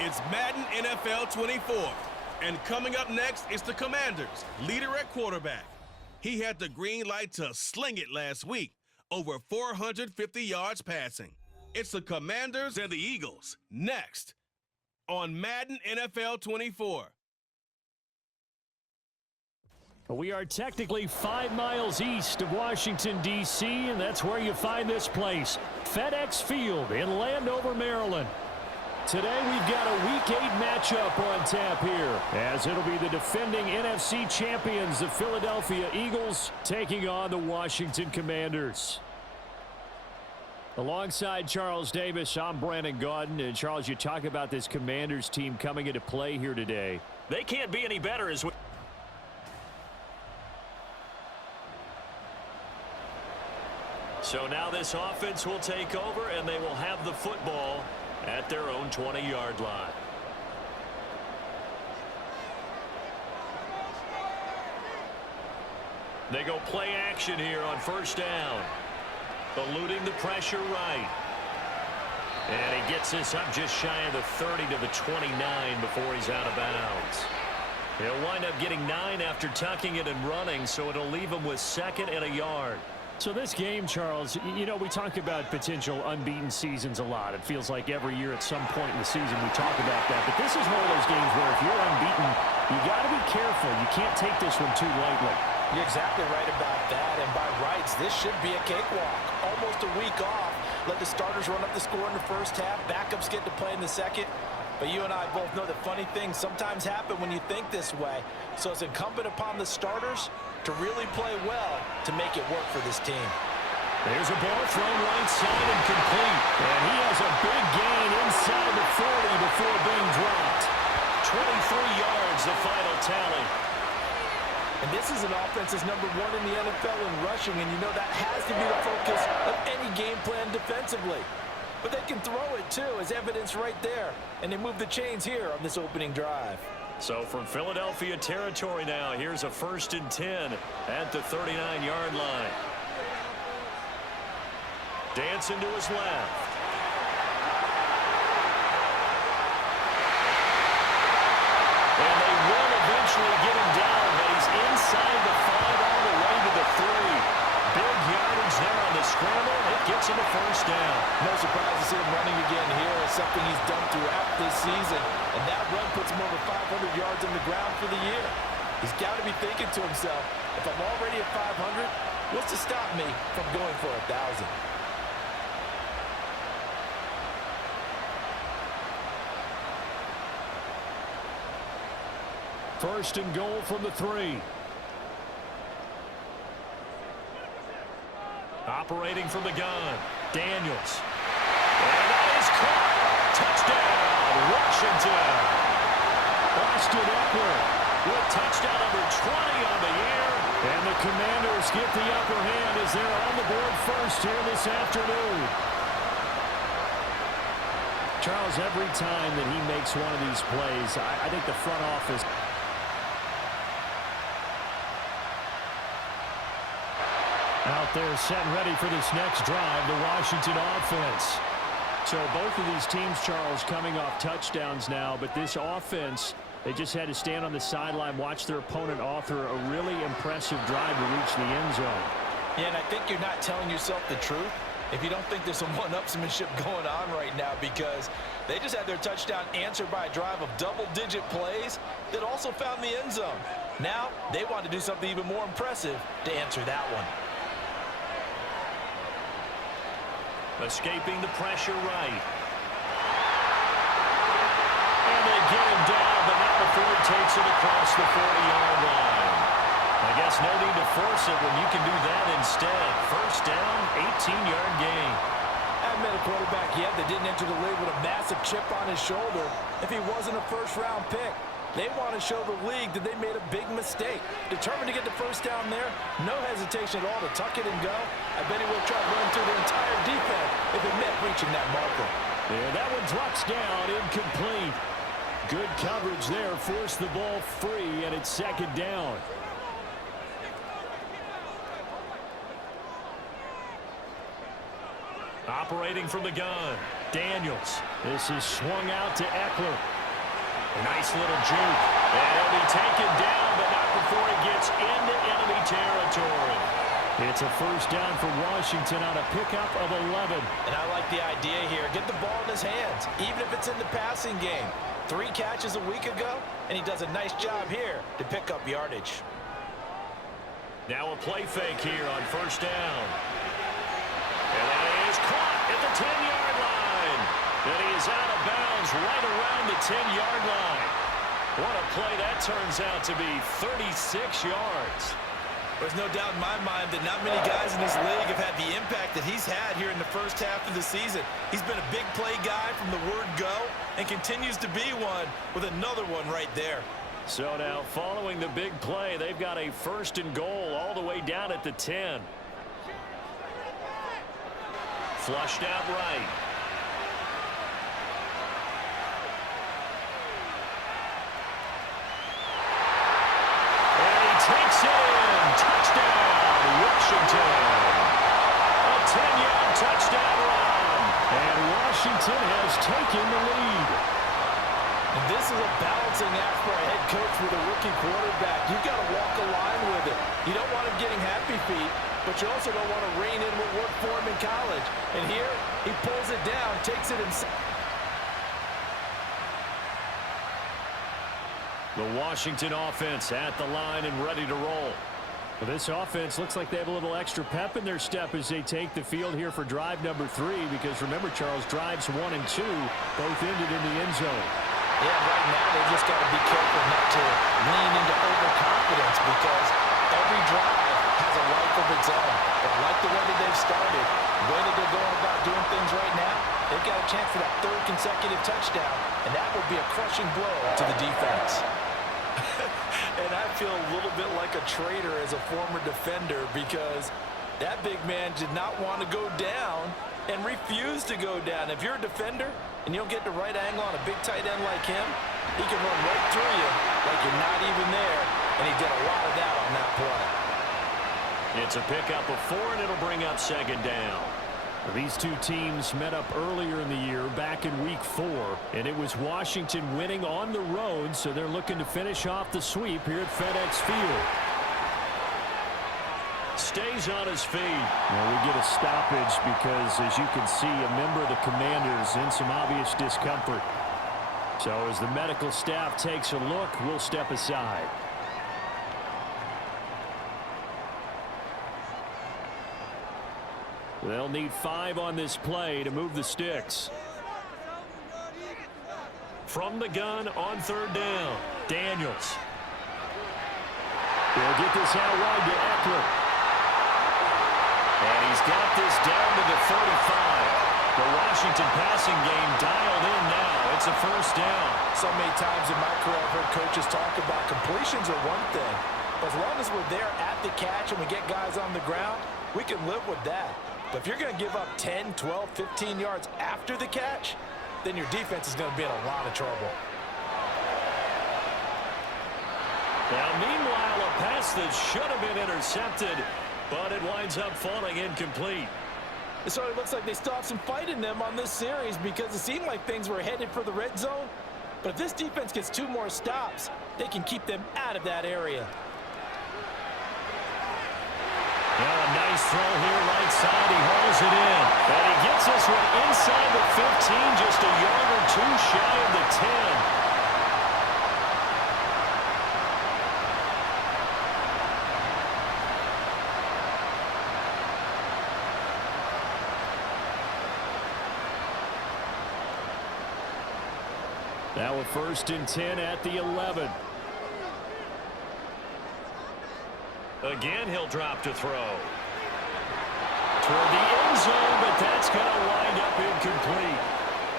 It's Madden NFL 24. And coming up next is the Commanders, leader at quarterback. He had the green light to sling it last week, over 450 yards passing. It's the Commanders and the Eagles, next on Madden NFL 24. We are technically 5 miles east of Washington, D.C., and that's where you find this place, FedEx Field in Landover, Maryland. Today we've got a Week 8 matchup on tap here, as it'll be the defending NFC champions, the Philadelphia Eagles, taking on the Washington Commanders. Alongside Charles Davis, I'm Brandon Gaudin. And Charles, you talk about this Commanders team coming into play here today. They can't be any better as we... So now this offense will take over, and they will have the football at their own 20-yard line. They go play action here on first down. Eluding the pressure right. And he gets this up just shy of the 30 to the 29 before he's out of bounds. He'll wind up getting 9 after tucking it and running, so it'll leave him with 2nd and a yard. So this game, Charles, you know, we talk about potential unbeaten seasons a lot. It feels like every year at some point in the season we talk about that. But this is one of those games where if you're unbeaten, you got to be careful. You can't take this one too lightly. You're exactly right about that. And by rights, this should be a cakewalk. Almost a week off. Let the starters run up the score in the first half. Backups get to play in the second. But you and I both know that funny things sometimes happen when you think this way. So it's incumbent upon the starters to really play well to make it work for this team. There's a ball thrown right side and complete. And he has a big gain inside the 40 before being dropped. 23 yards, the final tally. And this is an offense that's #1 in the NFL in rushing, and you know that has to be the focus of any game plan defensively. But they can throw it, too, as evidence right there. And they move the chains here on this opening drive. So from Philadelphia territory now, here's a 1st and 10 at the 39-yard line. Dancing to his left. And they will eventually get him down, but he's inside the 5 all the way to the 3. Big yardage there on the scramble. It gets him a 1st down. No surprise to see him running again here. It's something he's done throughout this season. And that run puts him over 500 yards on the ground for the year. He's got to be thinking to himself, if I'm already at 500, what's to stop me from going for 1,000? First and goal from the 3. Operating from the gun, Daniels. And that is caught. Touchdown, Washington. Austin Eckler with touchdown number 20 on the year. And the Commanders get the upper hand as they're on the board first here this afternoon. Charles, every time that he makes one of these plays, I think the front office... Out there set and ready for this next drive, the Washington offense. So both of these teams, Charles, coming off touchdowns now, but this offense, they just had to stand on the sideline, watch their opponent author a really impressive drive to reach the end zone. Yeah, and I think you're not telling yourself the truth if you don't think there's some one-upsmanship going on right now, because they just had their touchdown answered by a drive of double-digit plays that also found the end zone. Now they want to do something even more impressive to answer that one. Escaping the pressure right. And they get him down, but not before he takes it across the 40-yard line. I guess no need to force it when you can do that instead. First down, 18-yard gain. I met a quarterback yet that didn't enter the league with a massive chip on his shoulder if he wasn't a first-round pick. They want to show the league that they made a big mistake. Determined to get the first down there, no hesitation at all to tuck it and go. I bet he would have tried to run through the entire defense if it meant reaching that marker. Yeah, that one drops down, incomplete. Good coverage there, forced the ball free, and it's 2nd down. Operating from the gun, Daniels. This is swung out to Eckler. A nice little juke. And he'll be taken down, but not before he gets into enemy territory. It's a first down for Washington on a pickup of 11. And I like the idea here. Get the ball in his hands, even if it's in the passing game. 3 catches a week ago, and he does a nice job here to pick up yardage. Now a play fake here on first down. And that is caught at the 10-yard line. And he is out of bounds right around the 10-yard line. What a play that turns out to be, 36 yards. There's no doubt in my mind that not many guys in this league have had the impact that he's had here in the first half of the season. He's been a big play guy from the word go and continues to be one with another one right there. So now following the big play, they've got a first and goal all the way down at the 10. Flushed out right. And he takes it in. Touchdown, Washington. A 10-yard touchdown run. And Washington has taken the lead. And this is a balancing act for a head coach with a rookie quarterback. You've got to walk a line with it. You don't want him getting happy feet, but you also don't want to rein in what worked for him in college. And here, he pulls it down, takes it inside. The Washington offense at the line and ready to roll. Well, this offense looks like they have a little extra pep in their step as they take the field here for drive number 3, because remember, Charles, drives 1 and 2 both ended in the end zone. Yeah, right now they just got to be careful not to lean into overconfidence, because every drive has a life of its own. But I like the way that they've started, the way that they're going about doing things right now, they've got a chance for that 3rd consecutive touchdown, and that would be a crushing blow to the defense. And I feel a little bit like a traitor as a former defender, because that big man did not want to go down and refused to go down. If you're a defender and you don't get the right angle on a big tight end like him, he can run right through you like you're not even there, and he did a lot of that on that play. It's a pickup of 4, and it'll bring up 2nd down. These two teams met up earlier in the year, back in week 4, and it was Washington winning on the road, so they're looking to finish off the sweep here at FedEx Field. Stays on his feet. Well, we get a stoppage because, as you can see, a member of the Commanders in some obvious discomfort. So as the medical staff takes a look, we'll step aside. They'll need 5 on this play to move the sticks. From the gun on 3rd down, Daniels. They'll get this out wide to Eckler. And he's got this down to the 35. The Washington passing game dialed in now. It's a first down. So many times in my career I've heard coaches talk about completions are one thing, but as long as we're there at the catch and we get guys on the ground, we can live with that. But if you're going to give up 10, 12, 15 yards after the catch, then your defense is going to be in a lot of trouble. Now, meanwhile, a pass that should have been intercepted, but it winds up falling incomplete. It sort of looks like they still have some fight in them on this series, because it seemed like things were headed for the red zone. But if this defense gets 2 more stops, they can keep them out of that area. Well, a nice throw here right side. He hauls it in. And he gets this one inside the 15, just a yard or 2 shy of the 10. Now a 1st and 10 at the 11. Again, he'll drop to throw. Toward the end zone, but that's going to wind up incomplete.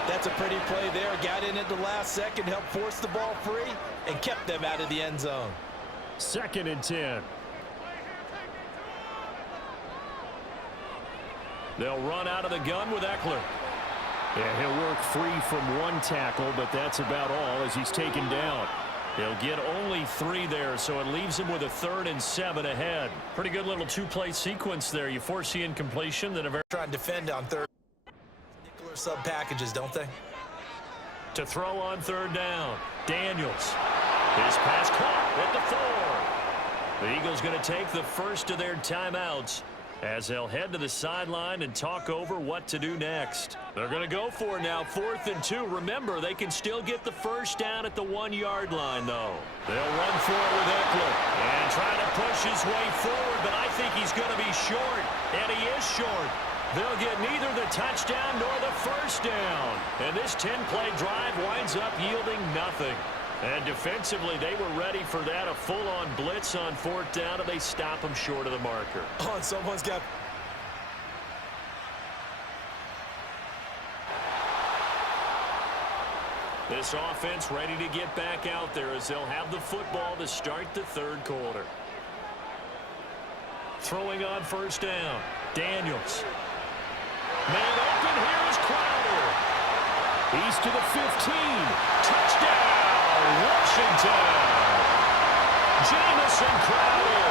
That's a pretty play there. Got in at the last second, helped force the ball free, and kept them out of the end zone. 2nd and 10. They'll run out of the gun with Eckler. Yeah, he'll work free from 1 tackle, but that's about all as he's taken down. They'll get only 3 there, so it leaves him with a 3rd and 7 ahead. Pretty good little 2-play sequence there. You force the incompletion, then a very... Trying to defend on 3rd. Sub packages, don't they? To throw on third down, Daniels. His pass caught at the 4. The Eagles going to take the first of their timeouts as they'll head to the sideline and talk over what to do next. They're going to go for it now, 4th and 2. Remember, they can still get the first down at the 1-yard line, though. They'll run for it with Eckler and try to push his way forward, but I think he's going to be short, and he is short. They'll get neither the touchdown nor the first down. And this 10-play drive winds up yielding nothing. And defensively, they were ready for that, a full-on blitz on 4th down, and they stop him short of the marker. Oh, someone's got... This offense ready to get back out there as they'll have the football to start the 3rd quarter. Throwing on 1st down, Daniels. Man open, here is Crowder. He's to the 15. Touchdown, Washington. Jamison Crowder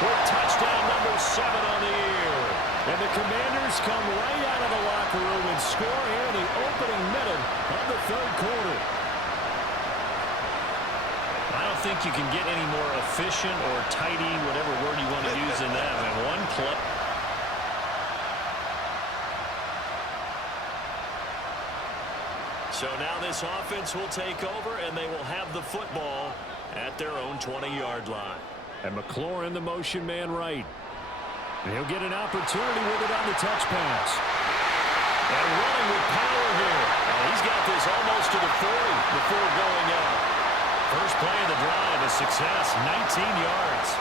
with touchdown number 7 on the year. And the Commanders come right out of the locker room and score here in the opening minute of the 3rd quarter. I don't think you can get any more efficient or tidy, whatever word you want to use in that. And one play. So now this offense will take over, and they will have the football at their own 20-yard line. And McLaurin, the motion man right. And he'll get an opportunity with it on the touch pass. And running with power here. And he's got this almost to the 40 before going out. First play of the drive, a success, 19 yards.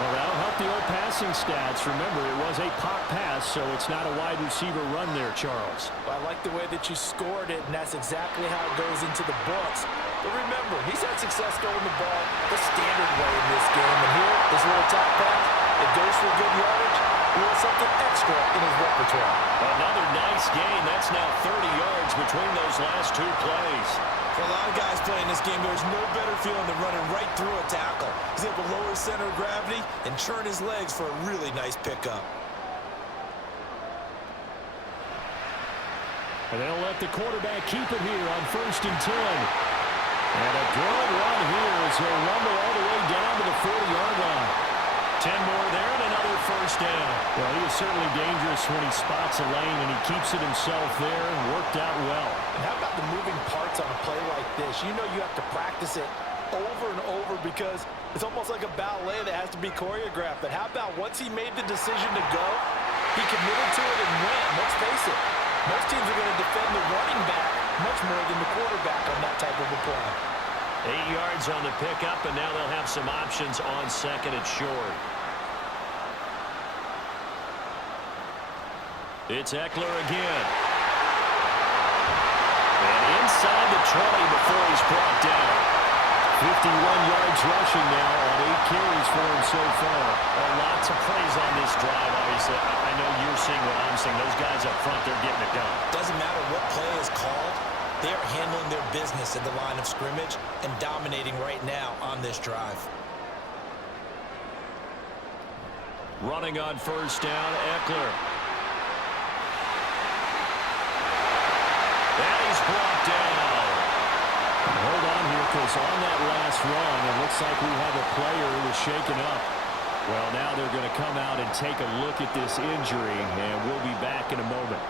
Well, that'll help the old passing stats. Remember, it was a pop pass, so it's not a wide receiver run there, Charles. Well, I like the way that you scored it, and that's exactly how it goes into the books. But remember, he's had success throwing the ball the standard way in this game. And here, this little top pass, it goes for good yardage. He has something extra in his repertoire. Another nice gain. That's now 30 yards between those last 2 plays. For a lot of guys playing this game, there's no better feeling than running right through a tackle. He's able to lower his center of gravity and churn his legs for a really nice pickup. And they'll let the quarterback keep it here on 1st and 10. And a good run here as he'll rumble all the way down to the 40-yard line. 10 more there and another first down. Well, he is certainly dangerous when he spots a lane, and he keeps it himself there and worked out well. And how about the moving parts on a play like this? You know you have to practice it over and over because it's almost like a ballet that has to be choreographed. But how about once he made the decision to go, he committed to it and went. Let's face it, most teams are going to defend the running back much more than the quarterback on that type of a play. 8 yards on the pickup, and now they'll have some options on 2nd and short. It's Eckler again. And inside the 20 before he's brought down. 51 yards rushing now on 8 carries for him so far. A lot to praise on this drive, obviously. I know you're seeing what I'm seeing. Those guys up front, they're getting it done. Doesn't matter what play is called. They are handling their business at the line of scrimmage and dominating right now on this drive. Running on 1st down, Eckler. And he's brought down. Hold on here, because on that last run, it looks like we have a player who was shaken up. Well, now they're going to come out and take a look at this injury, and we'll be back in a moment.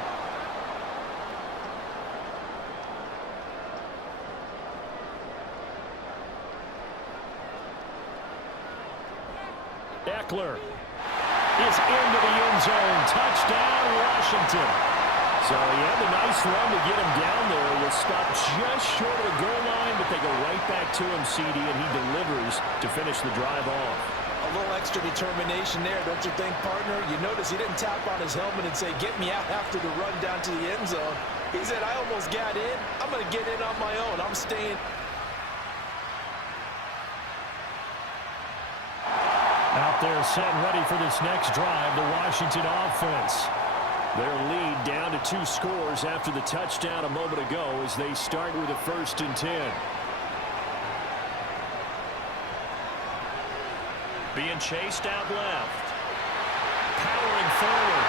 Eckler is into the end zone. Touchdown, Washington. So he had a nice run to get him down there. Was stopped just short of the goal line, but they go right back to him, CD, and he delivers to finish the drive off. A little extra determination there, don't you think, partner? You notice he didn't tap on his helmet and say, get me out after the run down to the end zone. He said, I almost got in. I'm going to get in on my own. I'm staying. Out there set and ready for this next drive, the Washington offense. Their lead down to 2 scores after the touchdown a moment ago as they start with a 1st and 10. Being chased out left. Powering forward.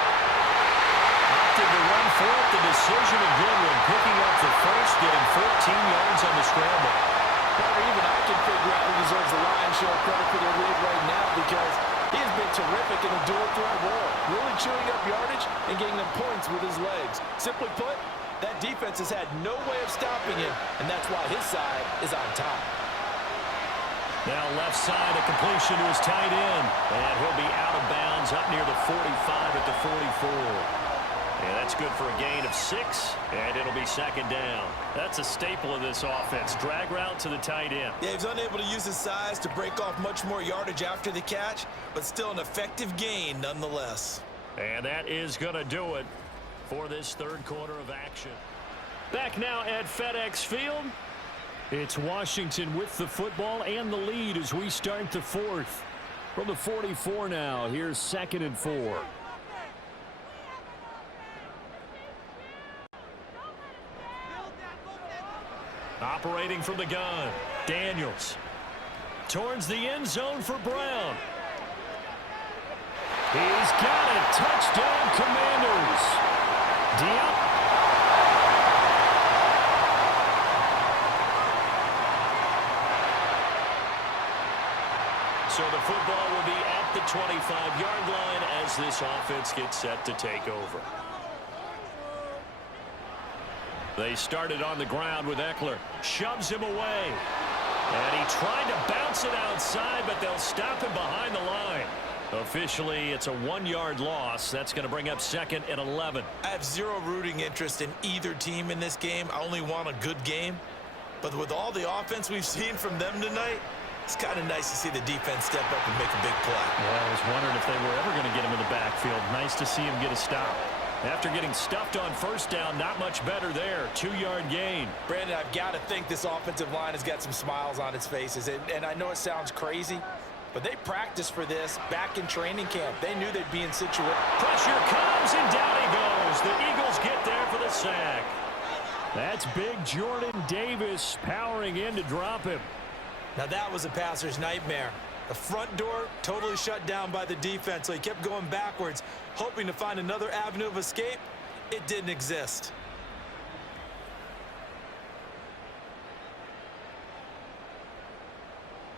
Knocked attempted to run for it. The decision of Goodwin picking up the first, getting 14 yards on the scramble. Even I can figure out who deserves the lion's share of credit for their lead right now, because he has been terrific in a dual threat role, really chewing up yardage and getting them points with his legs. Simply put, that defense has had no way of stopping him, and that's why his side is on top. Now left side, a completion to his tight end. And he'll be out of bounds up near the 45 at the 44. And that's good for a gain of 6, and it'll be second down. That's a staple of this offense. Drag route to the tight end. Yeah, he's unable to use his size to break off much more yardage after the catch, but still an effective gain nonetheless. And that is going to do it for this third quarter of action. Back now at FedEx Field. It's Washington with the football and the lead as we start the fourth. From the 44 now, here's 2nd and 4. Operating from the gun, Daniels. Towards the end zone for Brown. He's got it. Touchdown, Commanders. So the football will be at the 25-yard line as this offense gets set to take over. They started on the ground with Eckler. Shoves him away. And he tried to bounce it outside, but they'll stop him behind the line. Officially, it's a 1-yard loss. That's going to bring up 2nd and 11. I have zero rooting interest in either team in this game. I only want a good game. But with all the offense we've seen from them tonight, it's kind of nice to see the defense step up and make a big play. Well, I was wondering if they were ever going to get him in the backfield. Nice to see him get a stop. After getting stuffed on first down, not much better there. 2-yard gain. Brandon, I've got to think this offensive line has got some smiles on its faces. And I know it sounds crazy, but they practiced for this back in training camp. They knew they'd be in situation. Pressure comes, and down he goes. The Eagles get there for the sack. That's big Jordan Davis powering in to drop him. Now that was a passer's nightmare. The front door totally shut down by the defense, so he kept going backwards, hoping to find another avenue of escape. It didn't exist.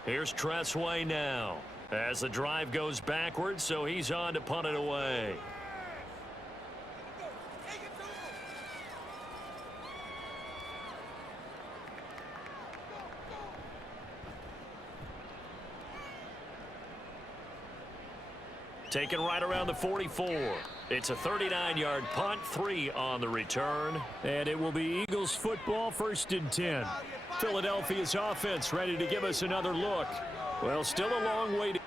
Here's Tressway now as the drive goes backwards, so he's on to punt it away. Taken right around the 44. It's a 39-yard punt, 3 on the return. And it will be Eagles football, 1st and 10. Philadelphia's offense ready to give us another look. Well, still a long way to...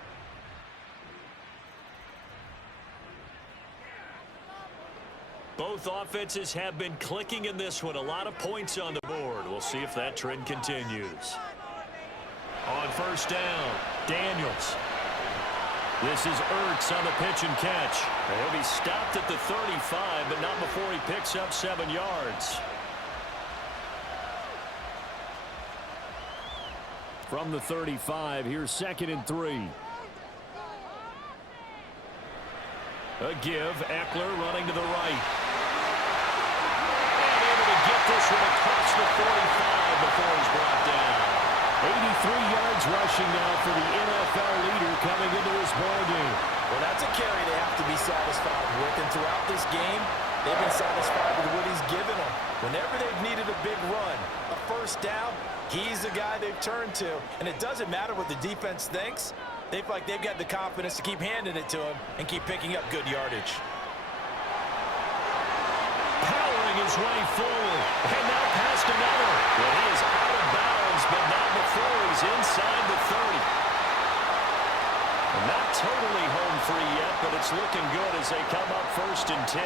Both offenses have been clicking in this one. A lot of points on the board. We'll see if that trend continues. On first down, Daniels. This is Ertz on the pitch and catch. He'll be stopped at the 35, but not before he picks up 7 yards. From the 35, here's 2nd and 3. A give, Eckler running to the right. And able to get this one across the 45 before he's brought down. 83 yards rushing now for the NFL leader coming into this ball game. Well, that's a carry they have to be satisfied with. And throughout this game, they've been satisfied with what he's given them. Whenever they've needed a big run, a first down, he's the guy they've turned to. And it doesn't matter what the defense thinks. They feel like they've got the confidence to keep handing it to him and keep picking up good yardage. Powering his way forward. And now past another. Well, he is out of bounds, but not before he's inside the 30. And not totally home free yet, but it's looking good as they come up 1st and 10.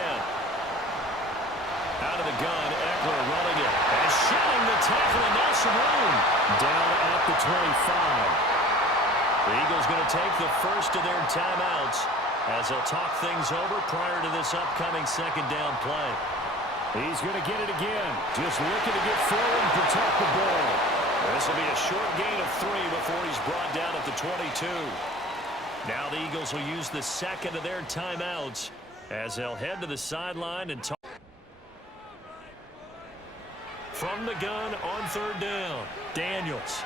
Out of the gun, Eckler running it. And shedding the tackle, and now some room. Down at the 25. The Eagles going to take the first of their timeouts as they'll talk things over prior to this upcoming 2nd down play. He's going to get it again. Just looking to get forward and protect the ball. This will be a short gain of 3 before he's brought down at the 22. Now the Eagles will use the second of their timeouts as they'll head to the sideline and talk. from the gun on third down. Daniels.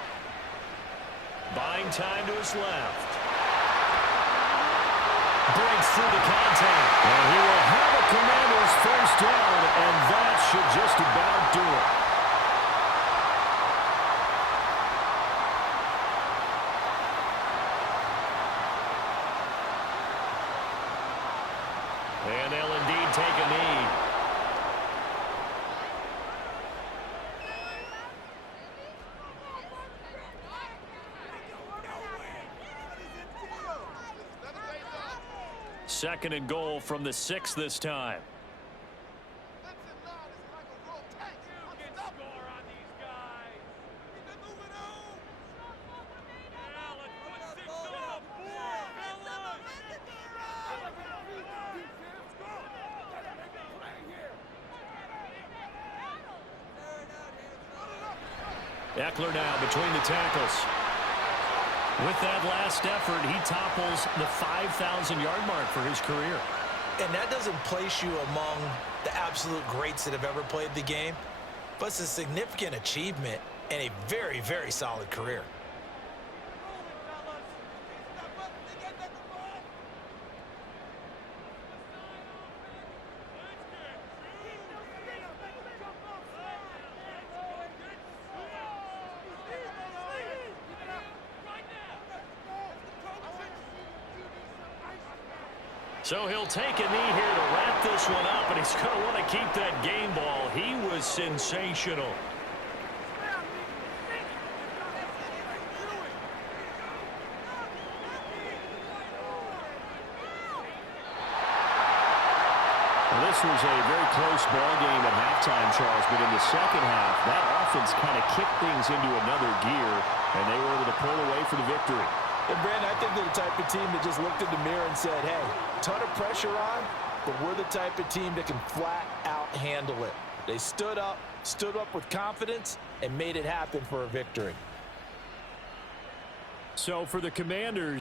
Buying time to his left. Breaks through the contact. And he will have a Commanders first down, and that should just about do it. And they'll indeed take a knee. Second and goal from the 6 this time. Eckler now between the tackles. With that last effort, he topples the 5,000-yard mark for his career. And that doesn't place you among the absolute greats that have ever played the game, but it's a significant achievement and a very, very solid career. So he'll take a knee here to wrap this one up, and he's going to want to keep that game ball. He was sensational. Well, this was a very close ball game at halftime, Charles, but in the second half, that offense kind of kicked things into another gear, and they were able to pull away for the victory. And Brandon, I think they're the type of team that just looked in the mirror and said, hey, ton of pressure on, but we're the type of team that can flat out handle it. They stood up with confidence, and made it happen for a victory. So for the Commanders,